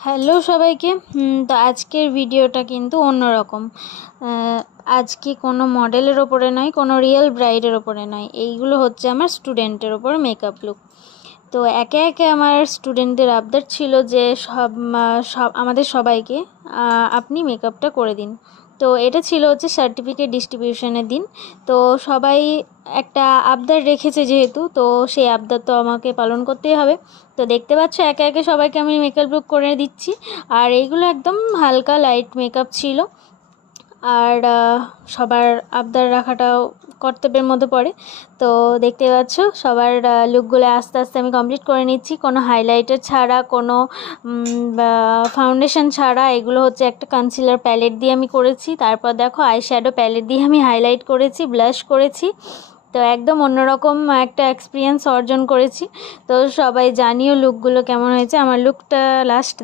Hello সবাইকে। তো আজকের ভিডিওটা কিন্তু অন্যরকম। আজকে কোনো মডেলের ওপরে নয়, কোনো রিয়েল ব্রাইডের ওপরে নয়, এইগুলো হচ্ছে আমার স্টুডেন্টের ওপর মেকআপ লুক। তো একে একে আমার স্টুডেন্টদের আবদার ছিল যে সব আমাদের সবাইকে আপনি মেকআপটা করে দিন। তো এটা ছিল হচ্ছে সার্টিফিকেট ডিস্ট্রিবিউশনের দিন। তো সবাই একটা আবদার রেখেছে যেহেতু, তো সেই আবদার তো আমাকে পালন করতেই হবে। তো দেখতে পাচ্ছ একে একে সবাইকে আমি মেকআপ লুক করে দিচ্ছি। আর এইগুলো একদম হালকা লাইট মেকআপ ছিল। আর সবার আবদার রাখাটাও কর্তব্যের মধ্যে পড়ে। তো দেখতে পাচ্ছ সবার লুকগুলো আস্তে আস্তে আমি কমপ্লিট করে নিচ্ছি, কোনো হাইলাইটার ছাড়া, কোনো ফাউন্ডেশন ছাড়া। এগুলো হচ্ছে একটা কনসিলার প্যালেট দিয়ে আমি করেছি। তারপর দেখো আইশ্যাডো প্যালেট দিয়ে আমি হাইলাইট করেছি, ব্লাশ করেছি। তো একদম অন্যরকম একটা এক্সপিরিয়েন্স অর্জন করেছি। তো সবাই জানিও লুকগুলো কেমন হয়েছে। আমার লুকটা লাস্ট